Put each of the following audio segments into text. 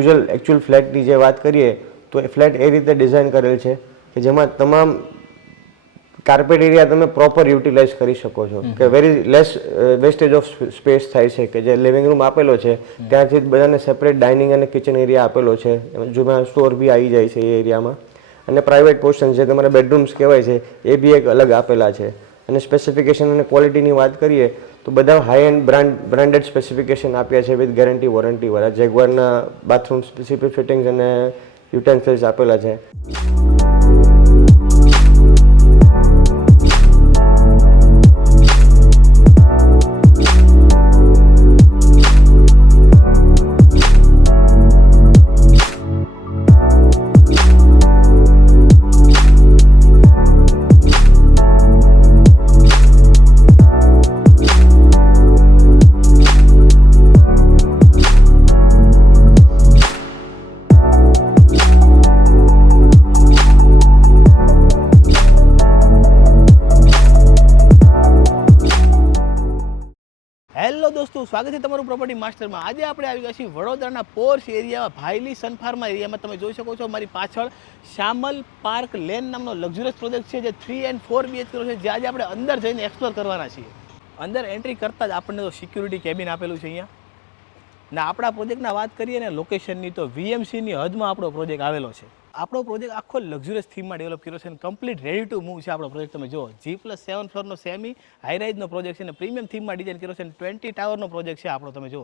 Usual actual ફ્લેટની જે વાત કરીએ તો એ ફ્લેટ એ રીતે ડિઝાઇન કરેલ છે કે જેમાં તમામ કાર્પેટ એરિયા તમે પ્રોપર યુટિલાઇઝ કરી શકો છો. કે very less wastage of space થાય છે કે જે લિવિંગ રૂમ આપેલો છે ત્યાંથી જ બધાને સેપરેટ ડાઇનિંગ અને કિચન એરિયા આપેલો છે એમાં સ્ટોર બી આવી જાય છે એ એરિયામાં અને પ્રાઇવેટ પોર્શન જે તમારા બેડરૂમ્સ કહેવાય છે એ બી એક અલગ આપેલા છે. અને સ્પેસિફિકેશન અને ક્વોલિટીની વાત કરીએ તો બધા high end brand branded specification આપ્યા છે વિથ ગેરંટી વોરંટીવાળા જેગવારના બાથરૂમ સ્પેસિફિક ફિટિંગ્સ અને યુટેન્સિલ્સ આપેલા છે. દોસ્તો, સ્વાગત છે તમારું પ્રોપર્ટી માસ્ટરમાં આજે આપણે આવી ગયા છીએ વડોદરાના પોર્સ એરિયામાં ભાઈલી સનફાર્મા એરિયામાં. તમે જોઈ શકો છો મારી પાછળ શ્યામલ પાર્ક લેન નામનો લક્ઝુરિયસ પ્રોજેક્ટ છે, જે થ્રી એન્ડ ફોર બીએચકેનો છે, જે આજે આપણે અંદર જઈને એક્સપ્લોર કરવાના છીએ. અંદર એન્ટ્રી કરતાં જ આપણને તો સિક્યુરિટી કેબિન આપેલું છે અહીંયા. ને આપણા પ્રોજેક્ટના વાત કરીએ ને લોકેશનની તો વીએમસીની હદમાં આપણો પ્રોજેક્ટ આવેલો છે. આપણો પ્રોજેક્ટ આખો લક્ઝુરિયસ થીમમાં ડેવલપ કર્યો છે અને કમ્પ્લીટ રેડી ટુ મૂવ છે આપણો પ્રોજેક્ટ તમે જુઓ જી પ્લસ સેવન ફ્લોરનો સેમી હાઈરાઇઝનો પ્રોજેક્ટ છે અને પ્રીમિયમ થીમમાં ડિઝાઇન કર્યો છે અને ટ્વેન્ટી ટાવરનો પ્રોજેક્ટ છે આપણો, તમે જુઓ.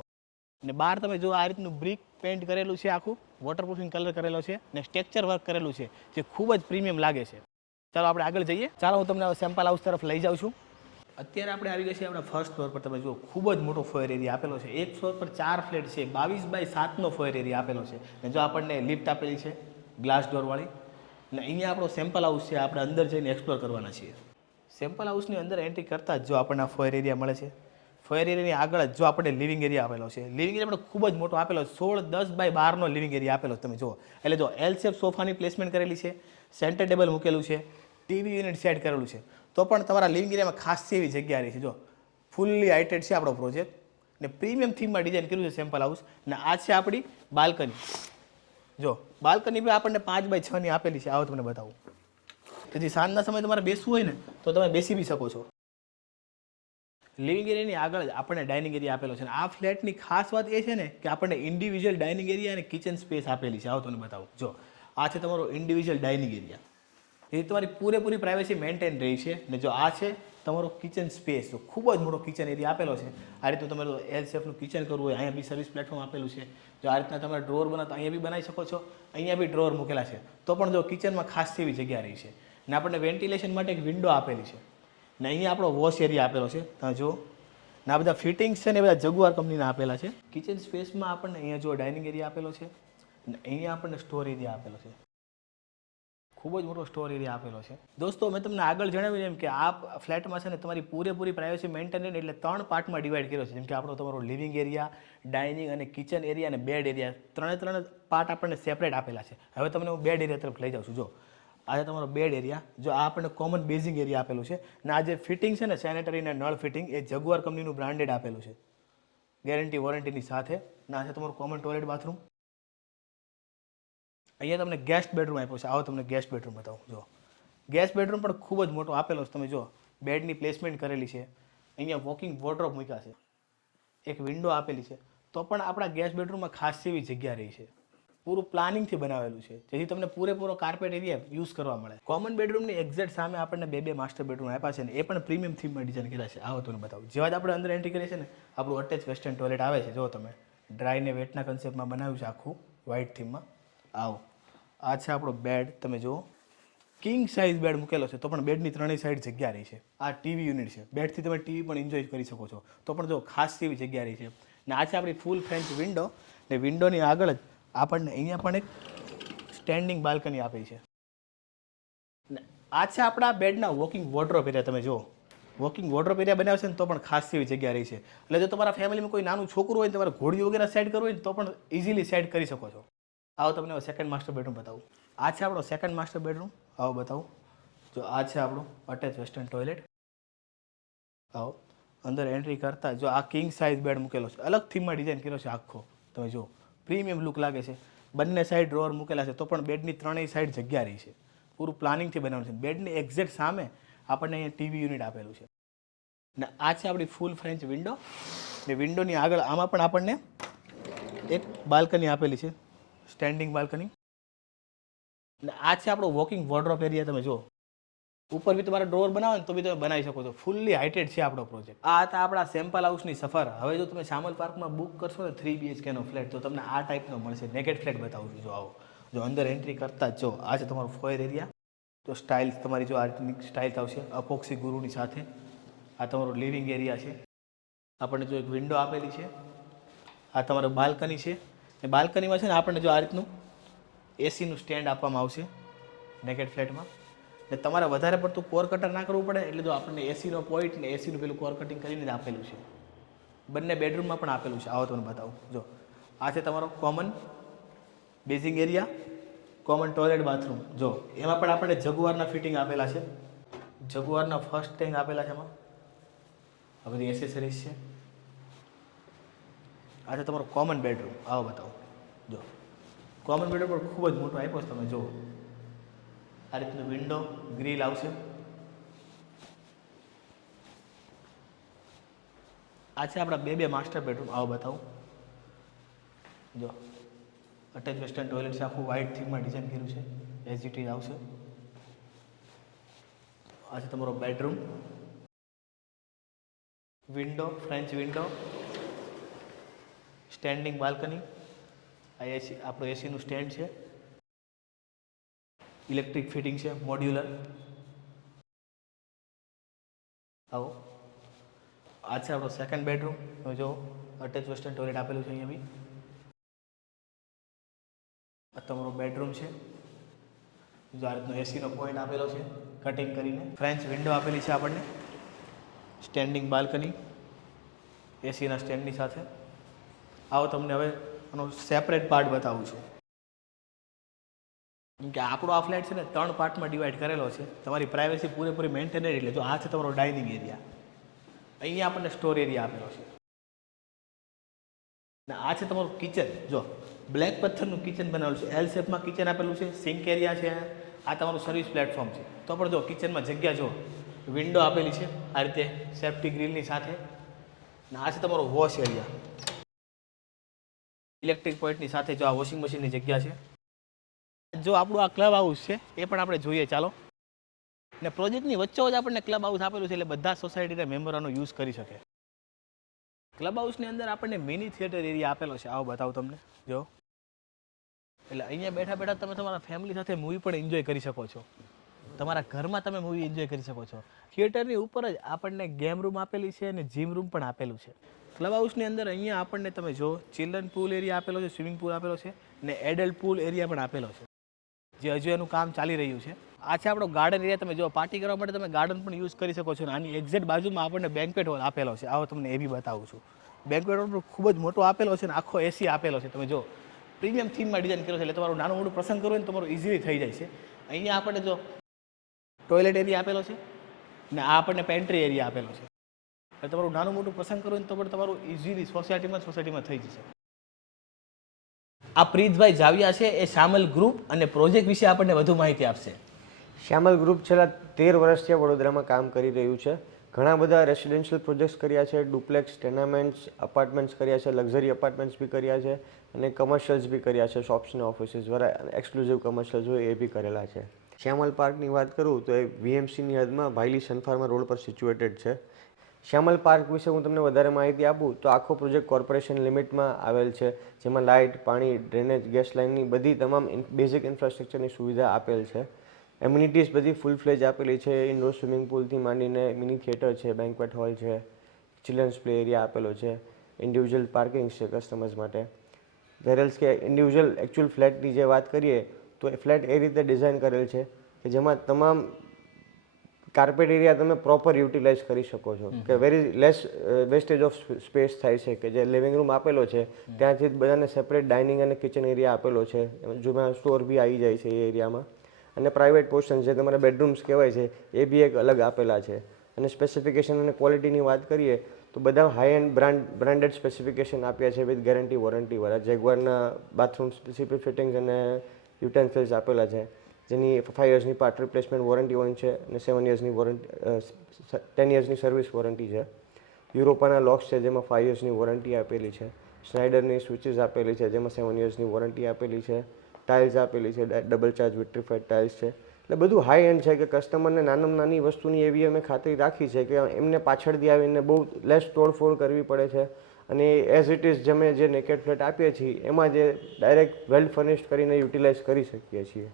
અને બહાર તમે જુઓ, આ રીતનું બ્રિક પેન્ટ કરેલું છે આખું વોટરપ્રૂફિંગ કલર કરેલો છે અને સ્ટ્રક્ચર વર્ક કરેલું છે, જે ખૂબ જ પ્રીમિયમ લાગે છે. ચાલો આપણે આગળ જઈએ. ચાલો, હું તમને સેમ્પલ હાઉસ તરફ લઈ જાઉં છું. અત્યારે આપણે આવી ગયા છીએ આપણા ફર્સ્ટ ફ્લોર પર. તમે જુઓ, ખૂબ જ મોટો ફોયર એરિયા આપેલો છે. એક ફ્લોર પર ચાર ફ્લેટ છે, બાવીસ બાય સાતનો ફોયર એરિયા આપેલો છે. અને જો આપણને લિફ્ટ આપેલી છે ગ્લાસ ડોરવાળી અને અહીંયા આપણો સેમ્પલ હાઉસ છે, આપણે અંદર જઈને એક્સપ્લોર કરવાના છીએ. સેમ્પલ હાઉસની અંદર એન્ટ્રી કરતાં જ જો આપણને ફોયર એરિયા મળે છે. ફોયર એરિયાની આગળ જ જો આપણે લિવિંગ એરિયા આપેલો છે. લિવિંગ એરિયા આપણે ખૂબ જ મોટો આપેલો સોળ દસ બાય બારનો લિવિંગ એરિયા આપેલો તમે જુઓ. એટલે જો એલ શેપ સોફાની પ્લેસમેન્ટ કરેલી છે સેન્ટર ટેબલ મૂકેલું છે ટીવી યુનિટ સેટ કરેલું છે, તો પણ તમારા લિવિંગ એરિયામાં ખાસ એવી જગ્યા રહી છે. જો ફૂલ્લી હાઇટેડ છે આપણો પ્રોજેક્ટ ને પ્રીમિયમ થીમમાં ડિઝાઇન કર્યું છે સેમ્પલ હાઉસ ને આ છે આપણી બાલ્કની જો, બાલ્કની બી આપણને પાંચ બાય છની આપેલી છે, આવો તમને બતાવું. તેથી સાંજના સમયે તમારે બેસવું હોય ને, તો તમે બેસી બી શકો છો. લિવિંગ એરિયાની આગળ જ આપણને ડાઇનિંગ એરિયા આપેલો છે. અને આ ફ્લેટની ખાસ વાત એ છે ને, કે આપણને ઇન્ડિવિજ્યુઅલ ડાઇનિંગ એરિયા અને કિચન સ્પેસ આપેલી છે. આવો તમને બતાવું. જો, આ છે તમારો ઇન્ડિવિજ્યુઅલ ડાઇનિંગ એરિયા. એ તમારી પૂરેપૂરી પ્રાઇવેસી મેન્ટેન રહી છે. ને જો આ છે તમારો કિચન સ્પેસ તો ખૂબ જ મોટો કિચન એરિયા આપેલો છે. આ રીતનું તમારે એલ શેફનું કિચન કરવું હોય, અહીંયા બી સર્વિસ પ્લેટફોર્મ આપેલું છે. જો આ રીતના તમારે ડ્રોર બનાવતા અહીંયા બી બનાવી શકો છો. અહીંયા બી ડ્રોર મૂકેલા છે. તો પણ જો કિચનમાં ખાસ એવી જગ્યા રહી છે. ને આપણને વેન્ટિલેશન માટે એક વિન્ડો આપેલી છે. ને અહીંયા આપણો વોશ એરિયા આપેલો છે. ત્યાં જો. ને આ બધા ફિટિંગ્સ છે ને બધા જગુઆર કંપનીના આપેલા છે. કિચન સ્પેસમાં આપણને અહીંયા જો ડાઇનિંગ એરિયા આપેલો છે. ને અહીંયા આપણને સ્ટોર એરિયા આપેલો છે. ખૂબ જ મોટો સ્ટોર એરિયા આપેલો છે. દોસ્તો, મેં તમને આગળ જણાવ્યું એમ કે આ ફ્લેટમાં છે ને તમારી પૂરેપૂરી પ્રાઇવસી મેન્ટેન એટલે ત્રણ પાર્ટમાં ડિવાઈડ કર્યો છે. જેમ કે આપણો તમારો લિવિંગ એરિયા ડાઇનિંગ અને કિચન એરિયા અને બેડ એરિયા ત્રણે ત્રણ પાર્ટ આપણને સેપરેટ આપેલા છે. હવે તમને હું બેડ એરિયા તરફ લઈ જાઉં છું. જો આજે તમારો બેડ એરિયા જો, આ આપણને કોમન બેઝિંગ એરિયા આપેલું છે. અને આ જે ફિટિંગ છે ને સેનેટરી અને નળ ફિટિંગ એ જગુઆર કંપનીનું બ્રાન્ડેડ આપેલું છે. ગેરંટી વોરંટીની સાથે. ના છે તમારું કોમન ટોયલેટ બાથરૂમ અહીંયા તમને ગેસ્ટ બેડરૂમ આપ્યો છે. આવો તમને ગેસ્ટ બેડરૂમ બતાવું. જો ગેસ્ટ બેડરૂમ પણ ખૂબ જ મોટો આપેલો છે. તમે જો બેડની પ્લેસમેન્ટ કરેલી છે. અહીંયા વોકિંગ વોર્ડરોબ મૂક્યા છે. એક વિન્ડો આપેલી છે. તો પણ આપણા ગેસ્ટ બેડરૂમમાં ખાસ એવી જગ્યા રહી છે. પૂરું પ્લાનિંગથી બનાવેલું છે. જેથી તમને પૂરેપૂરો કાર્પેટ એરિયા યુઝ કરવા મળે. કોમન બેડરૂમની એક્ઝેક્ટ સામે આપણને બે બે માસ્ટર બેડરૂમ આપ્યા છે ને એ પણ પ્રીમિયમ થીમમાં ડિઝાઇન કર્યા છે. આવો તમને બતાવું. જેવા જ આપણે અંદર એન્ટ્રી કરીએ છીએ ને, આપણું અટેચ વેસ્ટર્ન ટોયલેટ આવે છે. જો તમે. ડ્રાય ને વેટના કન્સેપ્ટમાં બનાવ્યું છે આખું વ્હાઇટ થીમમાં આવો. આ છે આપણો બેડ તમે જુઓ. કિંગ સાઇઝ બેડ મૂકેલો છે, તો પણ બેડની ત્રણેય સાઈડ જગ્યા રહી છે. આ ટીવી યુનિટ છે. બેડથી તમે ટીવી પણ એન્જોય કરી શકો છો. તો પણ જો ખાસ એવી જગ્યા રહી છે. ને આ છે આપણી ફૂલ ફ્રેન્ચ વિન્ડો ને વિન્ડોની આગળ જ આપણને અહીંયા પણ એક સ્ટેન્ડિંગ બાલ્કની આપી છે. ને આ છે આપણા બેડના વોકિંગ વોર્ડરોબ એરિયા તમે જુઓ. વોકિંગ વોર્ડરોબ એરિયા બનાવશે ને તો પણ ખાસ એવી જગ્યા રહી છે. એટલે જો તમારા ફેમિલીમાં કોઈ નાનું છોકરું હોય તમારે ઘોડી વગેરે સેટ કરવું હોય તો પણ ઇઝીલી સેટ કરી શકો છો. આવો તમને સેકન્ડ માસ્ટર બેડરૂમ બતાવું. આ છે આપણો સેકન્ડ માસ્ટર બેડરૂમ આવો બતાવું. જો આ છે આપણું અટેચ વેસ્ટર્ન ટોયલેટ આવો. અંદર એન્ટ્રી કરતા જો આ કિંગ સાઇઝ બેડ મૂકેલો છે. અલગ થીમમાં ડિઝાઇન કર્યો છે આખો. તમે જો પ્રીમિયમ લુક લાગે છે. બંને સાઈડ ડ્રોઅર મૂકેલા છે. તો પણ બેડની ત્રણેય સાઈડ જગ્યા રહી છે. પૂરું પ્લાનિંગથી બનાવ્યું છે. બેડની એક્ઝેક્ટ સામે આપણને અહીંયા ટીવી યુનિટ આપેલું છે. ને આ છે આપણી ફૂલ ફ્રેન્ચ વિન્ડો ને વિન્ડોની આગળ આમાં પણ આપણને એક બાલ્કની આપેલી છે. સ્ટેન્ડિંગ બાલ્કની ને આ છે આપણો વોકિંગ વોર્ડ્રોપ એરિયા તમે જો ઉપર બી તમારે ડ્રોર બનાવો ને તો બી તમે બનાવી શકો છો. ફૂલ્લી હાઇટેડ છે આપણો પ્રોજેક્ટ આ હતા આપણા સેમ્પલ હાઉસની સફર. હવે જો તમે શામલ પાર્કમાં બુક કરશો ને થ્રી બીએચકેનો ફ્લેટ તો તમને આ ટાઈપનો મળશે. નેગેટ ફ્લેટ બતાવું છું જો આવો. જો અંદર એન્ટ્રી કરતા જ જો. આ છે તમારો ફોયર એરિયા તો સ્ટાઇલ તમારી જો આર્ટની સ્ટાઇલ આવશે. અપોક્સી ગુરુની સાથે. આ તમારો લિવિંગ એરિયા છે. આપણને જો એક વિન્ડો આપેલી છે. આ તમારો બાલ્કની છે. એ બાલ્કનીમાં છે ને આપણને જો આ રીતનું એસીનું સ્ટેન્ડ આપવામાં આવશે નેકેડ ફ્લેટમાં. ને તમારે વધારે પડતું કોર કટર ના કરવું પડે, એટલે જો આપણને એસીનો પોઈન્ટ ને એસીનું પેલું કોર કટિંગ કરીને જ આપેલું છે. બંને બેડરૂમમાં પણ આપેલું છે. આવો તમને બતાવું. જો, આ છે તમારો common basin area common toilet bathroom જો, એમાં પણ આપણે જગુઆરના ફિટિંગ આપેલા છે. જગુઆરના ફર્સ્ટ ટેન્ક આપેલા છે એમાં. આ બધી એસેસરીઝ છે. આ છે તમારો કોમન બેડરૂમ આવો બતાવો. જો. કોમન બેડરૂમ પણ ખૂબ જ મોટો આપ્યો છે તમે જુઓ આ રીતનું વિન્ડો ગ્રીલ આવશે. આ છે આપણા બે બે માસ્ટર બેડરૂમ આવો બતાવું. જો. અટેચ વેસ્ટર્ન ટોયલેટ છે, આખું વ્હાઇટ થીમમાં ડિઝાઇન કર્યું છે. એસજીટી આવશે. આ છે તમારો bedroom window French window standing balcony આ એસી આપણું એસીનું સ્ટેન્ડ છે. ઇલેક્ટ્રિક ફિટિંગ છે મોડ્યુલર આવો. આ છે આપણો સેકન્ડ બેડરૂમ તમે જો અટેચ વેસ્ટર્ન ટોયલેટ આપેલું છે અહીંયા આ તમારો બેડરૂમ છે. જો આ રીતનો એસીનો પોઈન્ટ આપેલો છે કટિંગ કરીને. ફ્રેન્ચ વિન્ડો આપેલી છે આપણને. સ્ટેન્ડિંગ બાલ્કની એસીના સ્ટેન્ડની સાથે. આવો તમને હવે આનો સેપરેટ પાર્ટ બતાવું છું. કેમ કે આપણો આ ફ્લેટ છે ને ત્રણ પાર્ટમાં ડિવાઈડ કરેલો છે. તમારી પ્રાઇવેસી પૂરેપૂરી મેન્ટેન એટલે જો આ છે તમારો ડાઇનિંગ એરિયા અહીંયા આપણને સ્ટોર એરિયા આપેલો છે. ને આ છે તમારું કિચન જો બ્લેક પથ્થરનું કિચન બનાવેલું છે. એલ શેપમાં કિચન આપેલું છે. સિંક એરિયા છે. આ તમારું સર્વિસ પ્લેટફોર્મ છે. તો પણ જો કિચનમાં જગ્યા જો વિન્ડો આપેલી છે. આ રીતે સેફ્ટી ગ્રીલની સાથે. ને આ છે તમારો વોશ એરિયા ઇલેક્ટ્રિક પોઈન્ટની સાથે જો આ વોશિંગ મશીનની જગ્યા છે. જો આપણું આ ક્લબ હાઉસ છે, એ પણ આપણે જોઈએ, ચાલો. ને પ્રોજેક્ટની વચ્ચે જ આપણને ક્લબ હાઉસ આપેલું છે, એટલે બધા સોસાયટીના મેમ્બરોનો યુઝ કરી શકે. ક્લબ હાઉસની અંદર આપણને મિની થિયેટર એરિયા આપેલો છે, આવો બતાવું તમને. જો. એટલે અહીંયા બેઠા બેઠા તમે તમારા ફેમિલી સાથે મૂવી પણ એન્જોય કરી શકો છો. તમારા ઘરમાં તમે મૂવી એન્જોય કરી શકો છો. થિયેટરની ઉપર જ આપણને ગેમ રૂમ આપેલી છે અને જીમ રૂમ પણ આપેલું છે. ક્લબ હાઉસની અંદર અહીંયા આપણને તમે જો ચિલ્ડ્રન પૂલ એરિયા આપેલો છે સ્વિમિંગ પૂલ આપેલો છે ને એડલ્ટ પૂલ એરિયા પણ આપેલો છે. જે હજુ એનું કામ ચાલી રહ્યું છે. આ છે આપણો ગાર્ડન એરિયા તમે જો પાર્ટી કરવા માટે તમે ગાર્ડન પણ યુઝ કરી શકો છો અને આની એક્ઝેક્ટ બાજુમાં આપણને બેન્કવેટ હોલ આપેલો છે. આવો તમને એ બી બતાવું છું. બેન્કવેટ હોલ ખૂબ જ મોટો આપેલો છે ને આખો એસી આપેલો છે. તમે જો પ્રીમિયમ થીમમાં ડિઝાઇન કર્યો છે એટલે તમારું નાનું મોટું પ્રસંગ કરવું ને તમારું ઇઝીલી થઈ જાય છે. અહીંયા આપણે જો ટોયલેટ એરિયા આપેલો છે ને આ આપણને પેન્ટ્રી એરિયા આપેલો છે. એટલે તમારું નાનું મોટું પ્રસંગ કરવું ને તો પણ તમારું ઇઝીલી સોસાયટીમાં સોસાયટીમાં થઈ જશે. આ પ્રીતભાઈ જાવિયા છે, એ શામલ ગ્રુપ અને પ્રોજેક્ટ વિશે આપણને વધુ માહિતી આપશે. શ્યામલ ગ્રુપ છેલ્લા તેર વર્ષથી વડોદરામાં કામ કરી રહ્યું છે. ઘણા બધા રેસિડેન્શિયલ પ્રોજેક્ટ્સ કર્યા છે ડુપ્લેક્સ ટેનામેન્ટ્સ અપાર્ટમેન્ટ્સ કર્યા છે લક્ઝરી અપાર્ટમેન્ટ્સ બી કર્યા છે અને કમર્શિયલ્સ બી કર્યા છે શોપ્સ ને ઓફિસીસ દ્વારા એક્સક્લુઝિવ કમર્શિયલ્સ હોય એ બી કરેલા છે. શ્યામલ પાર્કની વાત કરું તો એ વીએમસીની હદમાં ભાઈલી સનફાર્મા રોડ પર સિચ્યુએટેડ છે. શ્યામલ પાર્ક વિશે હું તમને વધારે માહિતી આપું તો આખો પ્રોજેક્ટ કોર્પોરેશન લિમિટમાં આવેલ છે, જેમાં લાઇટ, પાણી, ડ્રેનેજ, ગેસ લાઇનની બધી તમામ બેઝિક ઇન્ફ્રાસ્ટ્રક્ચરની સુવિધા આપેલ છે. એમ્યુનિટીઝ બધી ફૂલ ફ્લેજ આપેલી છે ઇન્ડોર સ્વિમિંગ પુલથી માંડીને મિની થિયેટર છે બેન્કવેટ હોલ છે ચિલ્ડ્રન્સ પ્લે એરિયા આપેલો છે ઇન્ડિવિજ્યુઅલ પાર્કિંગ છે કસ્ટમર્સ માટે. વેરેલ્સ કે ઇન્ડિવિજ્યુઅલ એકચ્યુઅલ ફ્લેટની જે વાત કરીએ તો એ ફ્લેટ એ રીતે ડિઝાઇન કરેલ છે કે જેમાં તમામ કાર્પેટ એરિયા તમે પ્રોપર યુટિલાઇઝ કરી શકો છો. કે very less wastage of space થાય છે કે જે લિવિંગ રૂમ આપેલો છે ત્યાંથી જ બધાને સેપરેટ ડાઇનિંગ અને કિચન એરિયા આપેલો છે. જેમાં સ્ટોર બી આવી જાય છે એ એરિયામાં અને પ્રાઇવેટ પોર્શન જે તમારા બેડરૂમ્સ કહેવાય છે એ બી એક અલગ આપેલા છે. અને સ્પેસિફિકેશન અને ક્વોલિટીની વાત કરીએ તો બધા high end brand branded specification આપ્યા છે વિથ ગેરંટી વોરંટીવાળા જેગવારના બાથરૂમ સ્પેસિફિક ફિટિંગ્સ અને યુટેન્સિલ્સ આપેલા છે. જેની ફાઇવ યર્સની પાર્ટ રિપ્લેસમેન્ટ વોરંટી હોય છે અને સેવન યર્સની વોરંટી ટેન યર્સની સર્વિસ વોરંટી છે. યુરોપાના લોક્સ છે જેમાં ફાઇવ યર્સની વોરંટી આપેલી છે. સ્નાઇડરની સ્વિચીસ આપેલી છે જેમાં સેવન યર્સની વોરંટી આપેલી છે. ટાઇલ્સ આપેલી છે ડબલ ચાર્જ વિટ્રીફાઈડ ટાઇલ્સ છે. એટલે બધું હાઈ એન્ડ છે કે કસ્ટમરને નાનામાં નાની વસ્તુની એવી અમે ખાતરી રાખી છે કે એમને પાછળથી આવીને બહુ લેસ તોડફોડ કરવી પડે છે. અને એઝ ઇટ ઇઝ જમે જે નેકેડ ફ્લેટ આપીએ છીએ એમાં જે ડાયરેક્ટ વેલ ફર્નિશ્ડ કરીને યુટિલાઇઝ કરી શકીએ છીએ.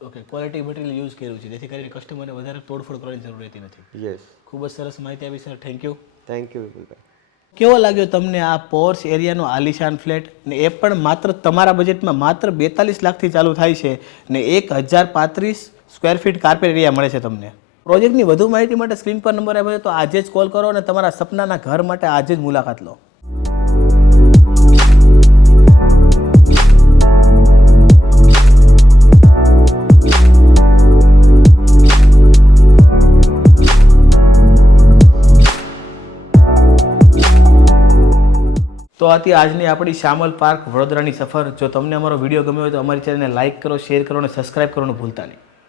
ઓકે ક્વોલિટી મટીરિયલ યુઝ કર્યું છે. જેથી કરીને કસ્ટમરને વધારે તોડફોડ કરવાની જરૂર રહેતી નથી. યસ ખૂબ જ સરસ માહિતી આપી sir thank you thank you વિપુલભાઈ કેવો લાગ્યો તમને આ પોર્સ એરિયાનો આલિશાન ફ્લેટ ને એ પણ માત્ર તમારા બજેટમાં માત્ર બેતાલીસ લાખથી ચાલુ થાય છે ને એક હજાર પાંત્રીસ સ્ક્વેર ફીટ કાર્પેટ એરિયા મળે છે તમને. પ્રોજેક્ટની વધુ માહિતી માટે સ્ક્રીન પર નંબર આપ્યો તો આજે જ કોલ કરો અને તમારા સપનાના ઘર માટે આજે જ મુલાકાત લો. તો આથી આજની આપણી શ્યામલ પાર્ક વડોદરાની સફર. જો તમને અમારો વીડિયો ગમ્યો હોય તો અમારી ચેનલને લાઇક કરો, શેર કરો અને સબસ્ક્રાઇબ કરવાનું ભૂલતા નહીં.